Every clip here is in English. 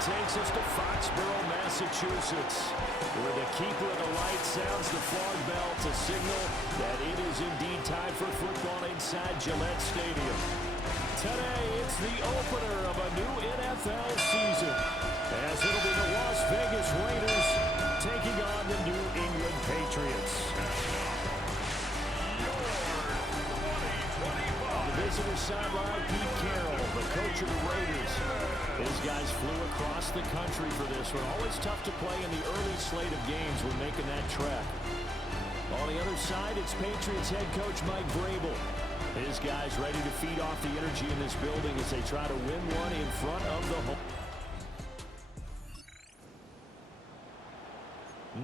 takes us to Foxborough, Massachusetts, where the keeper of the light sounds the fog bell to signal that it is indeed time for football inside Gillette Stadium. Today, it's the opener of a new NFL season, as it'll be the Las Vegas Raiders taking on the New England Patriots. On the visitor sideline, Pete Carroll, the coach of the Raiders. These guys flew across the country for this one. Always tough to play in the early slate of games when making that trek. On the other side, it's Patriots head coach Mike Vrabel. His guys ready to feed off the energy in this building as they try to win one in front of the home.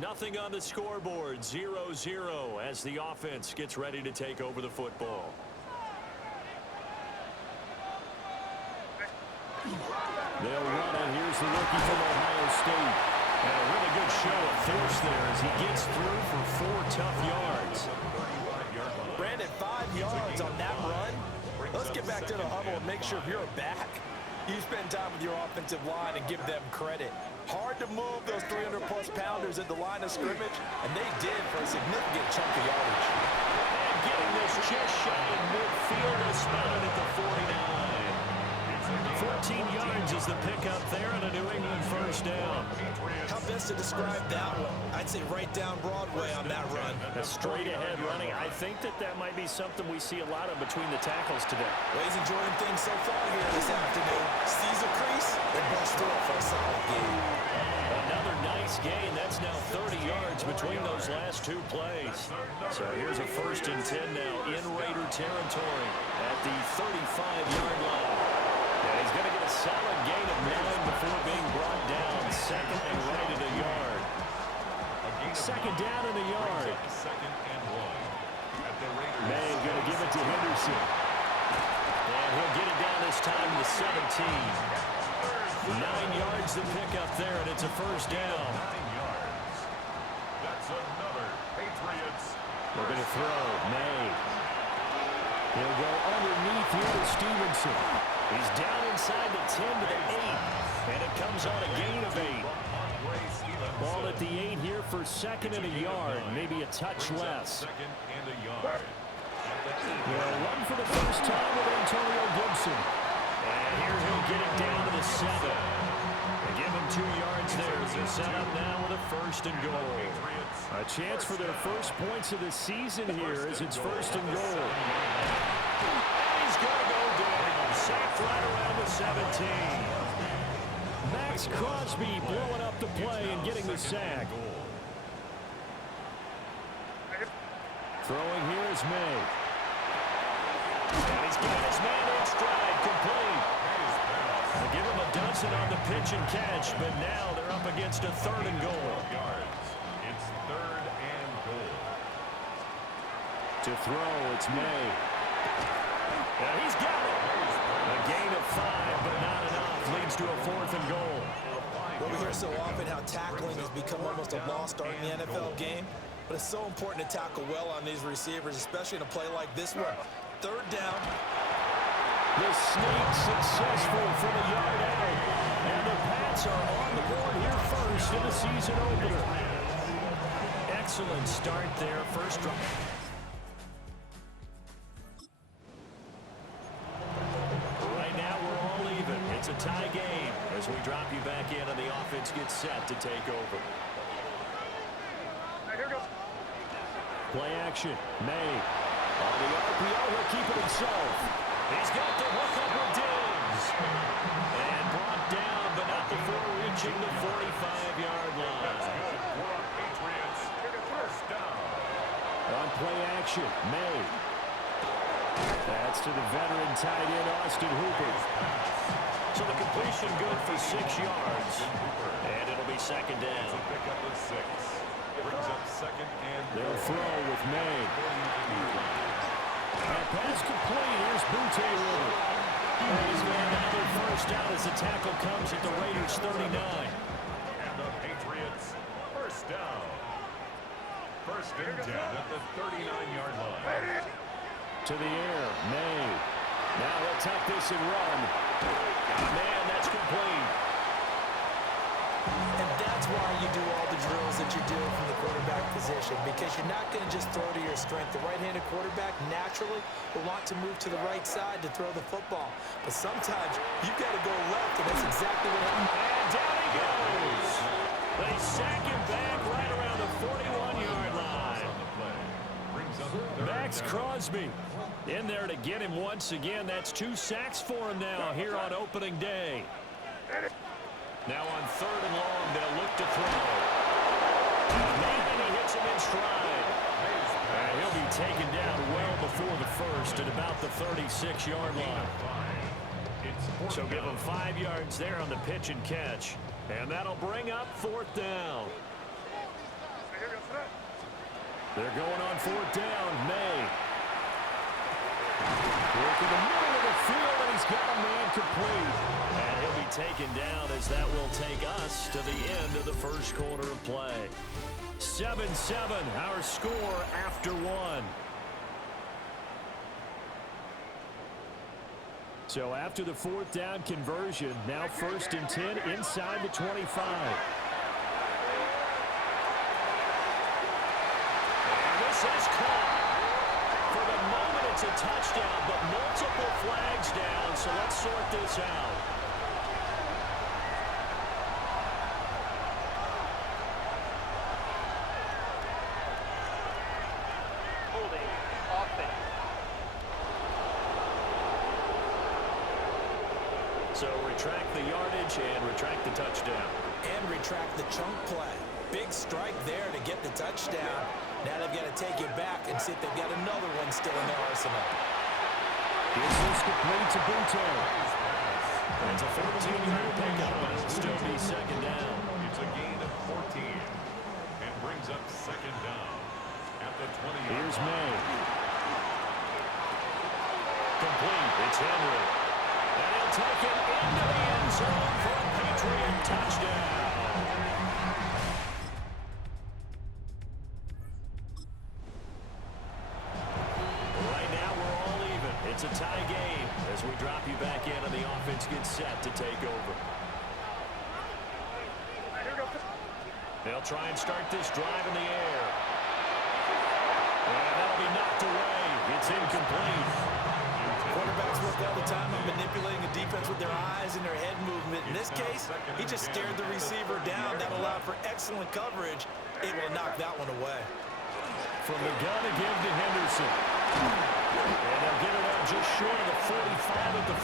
Nothing on the scoreboard, 0-0 as the offense gets ready to take over the football. They'll run it. Here's the rookie from Ohio State. And a really good show of force there as he gets through for 4 tough yards. Brandon, 5 yards on that run. Let's get back to the huddle and make sure you're back. You spend time with your offensive line and give them credit. Hard to move those 300-plus pounders at the line of scrimmage, and they did for a significant chunk of yardage. And getting this just shy of midfield is spotted at the 49. 14 yards is the pickup there and a New England first down. How best to describe that one? I'd say right down Broadway on that run. A straight-ahead running. I think that might be something we see a lot of between the tackles today. Well, he's enjoying things so far here this afternoon. Sees a crease and busts through it for a solid gain. Another nice gain. That's now 30 yards between those last 2 plays. So here's a 1st and 10 now in Raider territory at the 35-yard line. And he's going to get a solid gain of 9 before being brought down. 2nd and right at a yard. 2nd down and a yard. May going to give it to Henderson. And he'll get it down this time to the 17. 9 yards to pick up there, and it's a first down. That's another Patriots. We're going to throw. May. He'll go underneath here to Stevenson. He's down inside the 10 to the 8, and it comes on a gain of 8. Ball at the 8 here for 2nd and a yard, maybe a touch less. 2nd and a yard. They'll run for the first time with Antonio Gibson. And here he'll get it down to the 7. They give him 2 yards there as they set up now with a 1st and goal. A chance for their first points of the season here as it's 1st and goal. He's going to go down. Sacked right around the 17. Max Crosby blowing up the play and getting the sack. Throwing here is May. And he's got his man in stride, complete. They give him a dozen on the pitch and catch, but now they're up against a 3rd and goal. It's 3rd and goal. To throw, it's May. And he's got it. A gain of 5, but not enough. Leads to a 4th and goal. Well, we hear so often how tackling has become almost a lost art in the NFL game, but it's so important to tackle well on these receivers, especially in a play like this one. 3rd down. The sneak successful from a yard out. And the Pats are on the board here first in the season opener. Excellent start there. First drive. Right now we're all even. It's a tie game as we drop you back in and the offense gets set to take over. Play action. May. On the RPO, he'll keep it himself. He's got the hook up with Diggs. And brought down, but not before reaching the 45-yard line. Patriots, first down. On play action, May. That's to the veteran tight end, Austin Hooper. So the completion good for 6 yards. And it'll be 2nd down. Pick up with 6. Brings up 2nd and They'll throw with May. And pass complete. Here's Butte with it. And he's going to have another first down as the tackle comes at the Raiders' 39. And the Patriots, first down. 1st and 10 at the 39-yard line. To the air, May. Now he'll tuck this and run. Man, that's complete. what you're doing from the quarterback position because you're not going to just throw to your strength. The right-handed quarterback naturally will want to move to the right side to throw the football. But sometimes you've got to go left, and that's exactly what happened. And down he goes. They sack him back right around the 41-yard line. Max Crosby in there to get him once again. That's 2 sacks for him now here on opening day. Now on 3rd and long, they'll look to throw. And he hits him in stride. And he'll be taken down well before the first at about the 36-yard line. So give him 5 yards there on the pitch and catch. And that'll bring up 4th down. They're going on 4th down. May. Working the middle of the field, and he's got a man complete. And he'll be taken down as that will take us to the end of the first quarter of play. 7-7, our score after 1. So after the 4th down conversion, now 1st and 10 inside the 25. And this is caught. For the moment, it's a touchdown, but multiple flags down, so let's sort this out. Holding offense. So retract the yardage and retract the touchdown. And retract the chunk play. Big strike there to get the touchdown. Now they've got to take it back and see if they've got another one still in their arsenal. This is complete to Buto. It's a 14-yard pickup, but it'll still be 2nd down. It's a gain of 14 and brings up 2nd down at the 20. Here's May. Complete. It's Henry. And he'll take it into the end zone for a Patriot touchdown. Right now we're all even. It's a tie game as we drop you back in and the offense gets set to take over. They'll try and start this drive in the air. And that'll be knocked away. It's incomplete. Quarterbacks work all the time on manipulating the defense with their eyes and their head movement. In this case, he just stared the receiver down. That allowed for excellent coverage. Able to knock that one away. From the gun again to Henderson. And they'll get it up just short of the 45 at the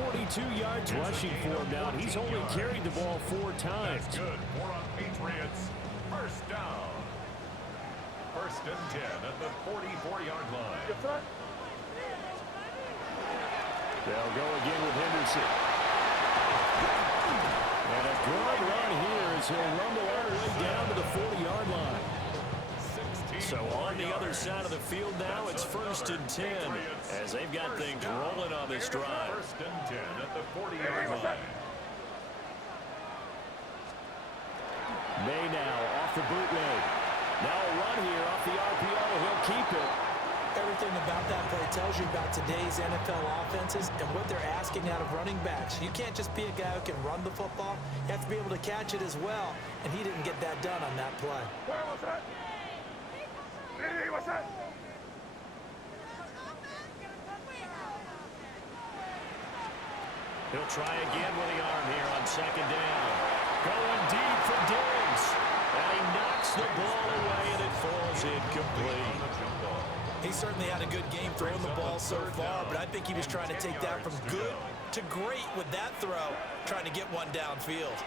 34. 42 yards rushing for him now. He's only carried the ball 4 times. That's good. More on Patriots. 1st down. 1st and 10 at the 44-yard line. They'll go again with Henderson. And a good run here as he'll rumble all the way down to the 40-yard line. So on the other side of the field now, it's 1st and 10 as they've got things rolling on this drive. 1st and 10 at the 40-yard line. May now off the bootleg. Now a run here off the RPO. He'll keep it. Everything about that play tells you about today's NFL offenses and what they're asking out of running backs. You can't just be a guy who can run the football. You have to be able to catch it as well, and he didn't get that done on that play. He'll try again with the arm here on 2nd down. Going deep for Diggs. And he knocks the ball away, and it falls incomplete. He certainly had a good game throwing the ball so far, but I think he was trying to take that from good to great with that throw, trying to get one downfield.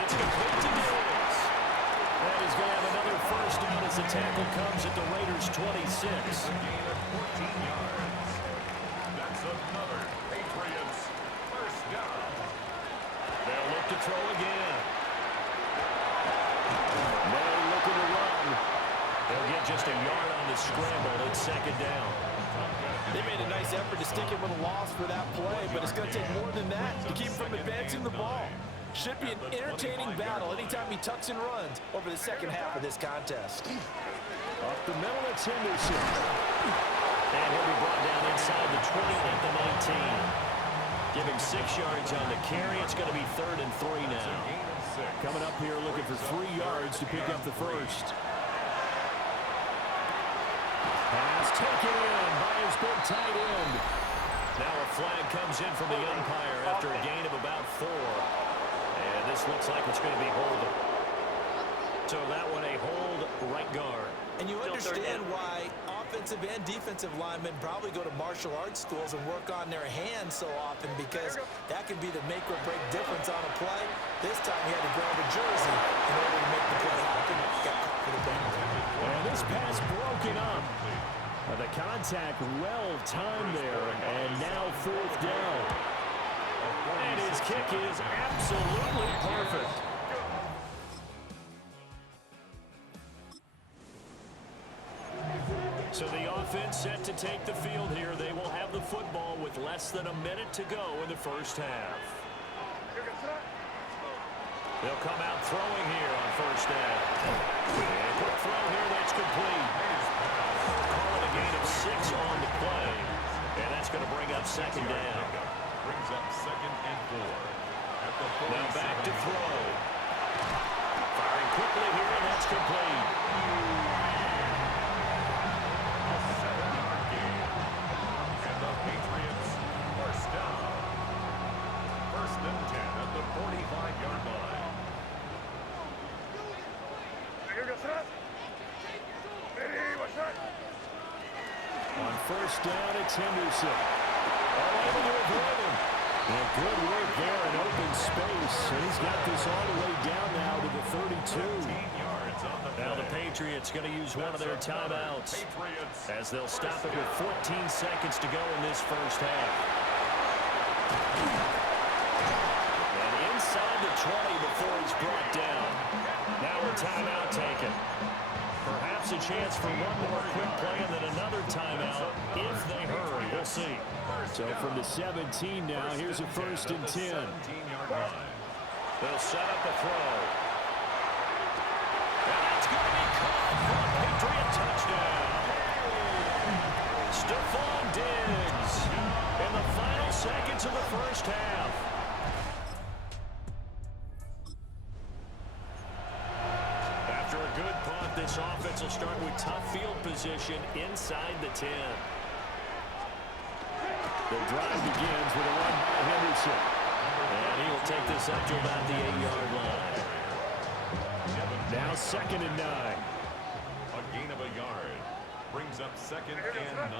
It's complete to Diggs. And he's going to have another 1st down as the tackle comes at the Raiders' 26. A gain of 14 yards. That's another Patriots 1st down. They'll look to throw again. May looking to run. They'll get just a yard on the scramble. It's 2nd down. They made a nice effort to stick him with a loss for that play, but it's going to take more than that to keep him from advancing the ball. Should be an entertaining battle anytime he tucks and runs over the second half of this contest. Up the middle, it's Henderson. And he'll be brought down inside the 20 at the 19. of him 6 yards on the carry. It's going to be 3rd and 3 now. Coming up here looking for 3 yards to pick up the first. Pass taken in by his big tight end. Now a flag comes in from the umpire after a gain of about 4. And this looks like it's going to be holding. So that one a hold right guard. And you understand why offensive and defensive linemen probably go to martial arts schools and work on their hands so often, because that can be the make or break difference on a play. This time he had to grab a jersey in order to make the play happen. Got caught for the bang. And this pass broken up. The contact well timed there, and now 4th down. And his kick is absolutely perfect. So the offense set to take the field here. They will have the football with less than a minute to go in the first half. They'll come out throwing here on 1st down. And quick throw here, that's complete. Call it a gain of 6 on the play. And that's going to bring up 2nd down. Brings up 2nd and 4. Now back to throw. Firing quickly here, and that's complete. A 7-yard gain. And the Patriots, 1st down. 1st and 10 at the 45-yard line. On 1st down, it's Henderson. All able to avoid him. And good work there in open space. And he's got this all the way down now to the 32. 15 yards on the Now the play. Patriots going to use one of their timeouts Patriots. as they'll stop it with 14 seconds to go in this first half. And inside the 20 before he's brought down. Now a timeout taken. Perhaps a chance for one more quick play and then another timeout if they hurry. We'll see. So from the 17 now, here's a 1st and 10. 17-yard line. They'll set up a throw. And that's going to be caught for a Patriot touchdown. Stephon Diggs in the final seconds of the first half. After a good punt, this offense will start with tough field position inside the 10. The drive begins with a run by Henderson. And he will take this up to about the 8-yard line. Now 2nd and 9. A gain of a yard. Brings up 2nd and 9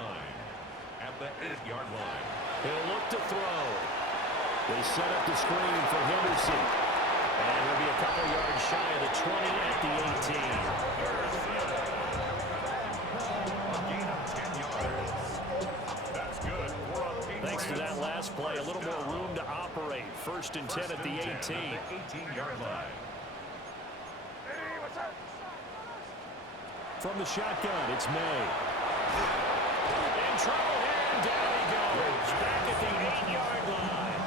at the 8-yard line. He'll look to throw. They set up the screen for Henderson. And he'll be a couple yards shy of the 20 at the 18. A gain of 10 yards. That's good for a Patriot. Thanks to that last play, a little more room to operate. 1st and 10 at the 18. 18-yard line. From the shotgun, it's May. In trouble here, and down he goes. Back at the 8-yard line.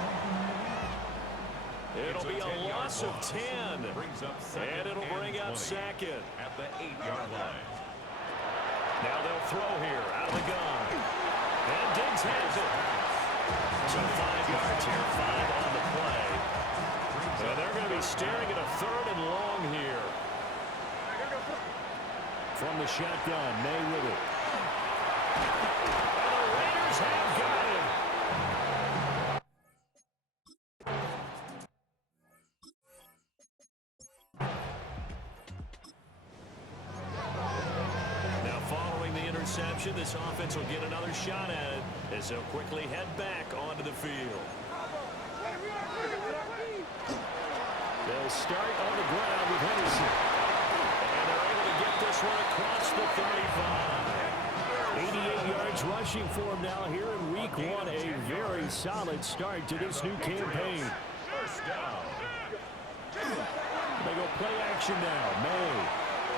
It'll be a loss of 10. And it'll bring up 2nd. At the 8-yard line. Now they'll throw here, out of the gun. And Diggs has it. So 5 yards here, 5 on the play. So they're going to be staring at a 3rd and long here. From the shotgun, May with it. And the Raiders have got him. Now following the interception, this offense will get another shot at it as they'll quickly head back onto the field. They'll start on the ground with Henderson. And they're able to get this one across the 35. 88 yards rushing for him now here in week 1. A very solid start to this new campaign. First down. They go play action now. May.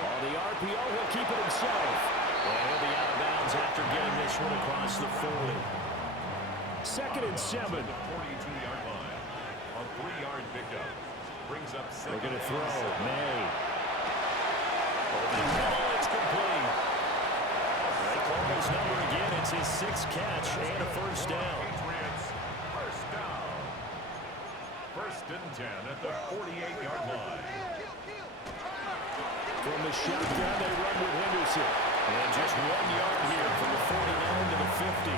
On the RPO, he'll keep it himself. And he'll be out of bounds after getting this one across the 40. 2nd and 7. The 42-yard line. A 3-yard pickup. Brings up 2nd. They're going to throw. May. Over the middle, it's complete. They call his number again. It's his 6th catch and a 1st down. Patriots, 1st down. and 10 at the 48-yard line. From the shotgun, they run with Henderson. And just 1 yard here from the 49 to the 50.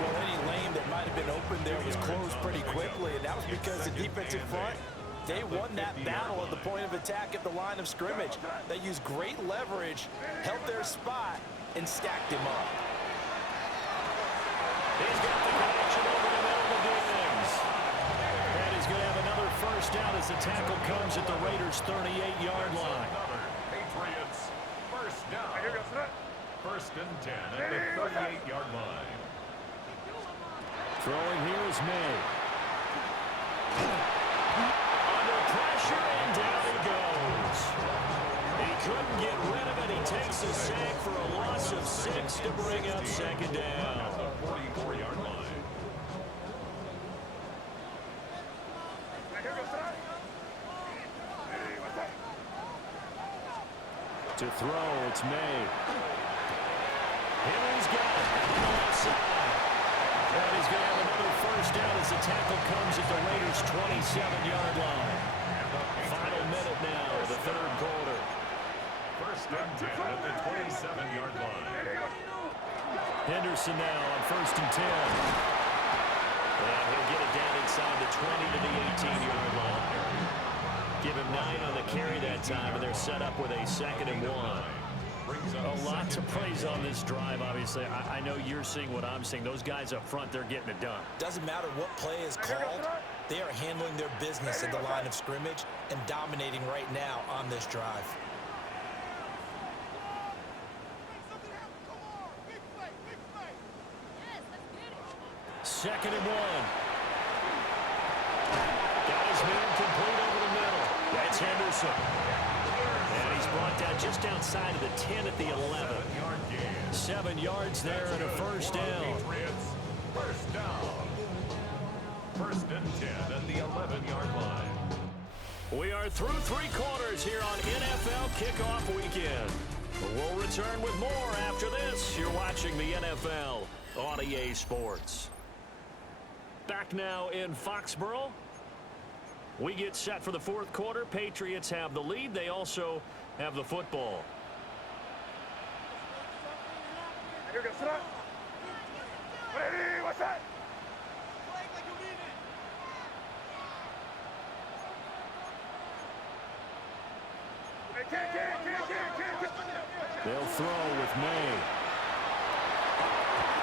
Well, any lane that might have been open there was closed pretty quickly, and that was because the defensive front, they won that battle at the point of attack at the line of scrimmage. They used great leverage, held their spot, and stacked him up. He's got the connection over the middle of Diggs. And he's going to have another first down as the tackle comes at the Raiders' 38-yard line. Patriots first down. First and 10 at the 38-yard line. Throwing here is May. Under pressure, and down he goes. He couldn't get rid of it. He takes a sack for a loss of 6 to bring up second down. At the 44-yard line. To throw, it's May. Henry's got it on the left side. And he's going to have another first down as the tackle comes at the Raiders' 27-yard line. Final minute now, the third quarter. First and 10 at the 27-yard line. Henderson now on first and 10. And he'll get it down inside the 20 to the 18-yard line. Give him 9 on the carry that time, and they're set up with a 2nd and 1. A lot to praise on this drive, obviously. I know you're seeing what I'm seeing. Those guys up front, they're getting it done. Doesn't matter what play is called, they are handling their business at the line of scrimmage and dominating right now on this drive. Second and 1. Got his man complete over the middle. That's Henderson. And he's brought down just outside of the 10 at the 11. 7 yards there and a first down. First down. First and 10 at the 11-yard line. We are through 3 quarters here on NFL Kickoff Weekend. We'll return with more after this. You're watching the NFL on EA Sports. Back now in Foxborough. We get set for the 4th quarter. Patriots have the lead. They also have the football. They'll throw with May.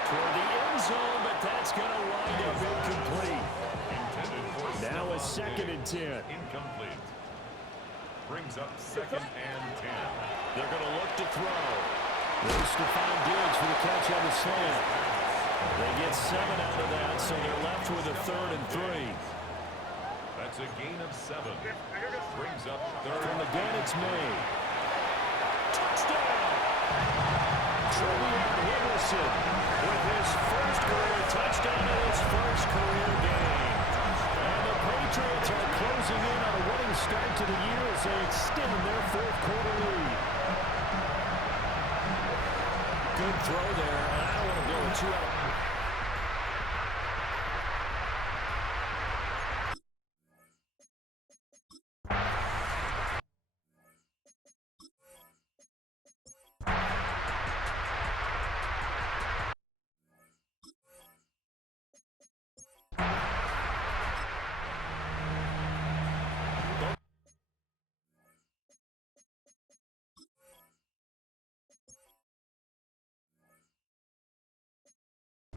Toward the end zone, but that's going to wind up incomplete. Now a 2nd and 10. Incomplete. Brings up 2nd and 10. They're going to look to throw. There's Stephon Diggs for the catch on the slant. They get 7 out of that, so they're left with a 3rd and 3. That's a gain of 7. Brings up 3rd. From the gun, it's May. Touchdown! Trevion Henderson with his first career touchdown and his first career game. And the Patriots are closing in on a winning start to the year as they extend their 4th quarter lead. Good throw there, and I don't want to blow it too out.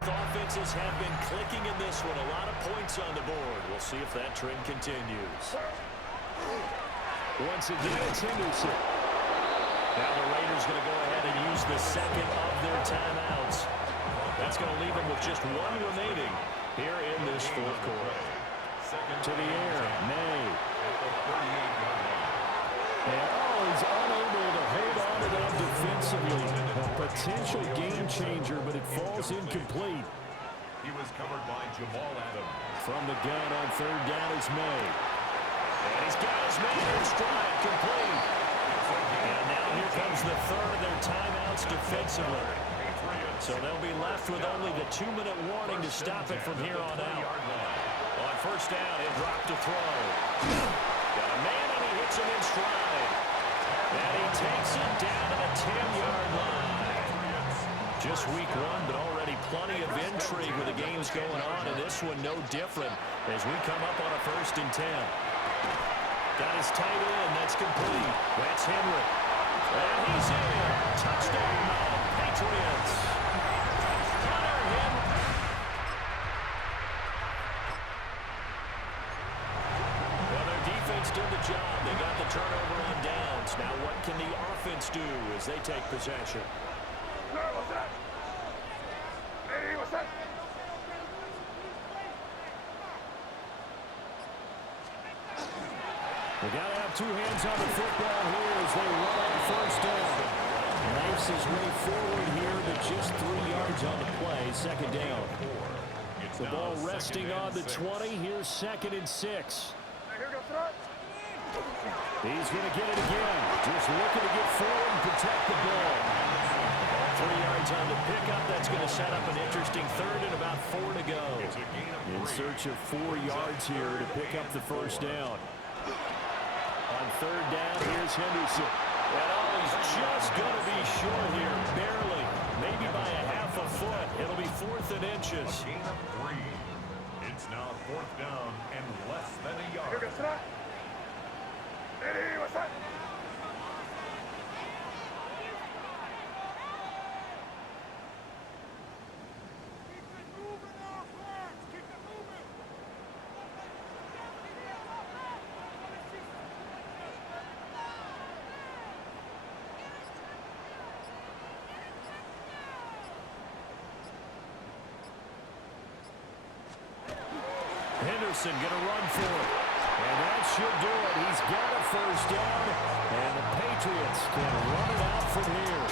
Offenses have been clicking in this one. A lot of points on the board. We'll see if that trend continues. Once again, it's Henderson. Now the Raiders going to go ahead and use the 2nd of their timeouts. That's going to leave them with just 1 remaining here in this 4th quarter. To the air, May. And he's unable to hold on to that defensively. A potential game changer, but it falls incomplete. He was covered by Jamal Adams. From the gun on 3rd down is May. And he's got his man in stride, complete. And now here comes the 3rd of their timeouts defensively. So they'll be left with only the 2-minute warning to stop it from here on out. On first down. He'll drop to throw. Got a man, and he hits him in stride. And he takes it down to the 10-yard line. Just week one, but already plenty of intrigue with the games going on, and this one no different as we come up on a 1st and 10. Got his tight end. That's complete. That's Henry. And he's in. Touchdown, Patriots. Hunter Henry. Well, their defense did the job. They got the turnover on downs. Now what can the offense do as they take possession? What's that? Hey, what's that? They got to have two hands on the football here as they run on 1st down. Knifes his way forward here, but just 3 yards on the play. 2nd down. The ball resting on the 20. Here's 2nd and 6. He's going to get it again. Just looking to get forward and protect the ball. 3 yards on the pickup. That's going to set up an interesting 3rd and about 4 to go. In search of 4 yards here to pick up the 1st down. On 3rd down, here's Henderson. And he's just going to be short here, barely. Maybe by a half a foot. It'll be 4th and inches. A gain of 3. It's now 4th down and less than a yard. Hey, what's that? Henderson going to run for it. And that should do it. He's got a 1st down. And the Patriots can run it out from here.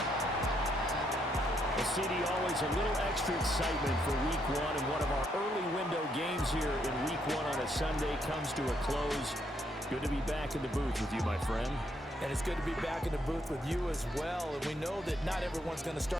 Well, CD, always a little extra excitement for week one. And one of our early window games here in week one on a Sunday comes to a close. Good to be back in the booth with you, my friend. And it's good to be back in the booth with you as well. And we know that not everyone's going to start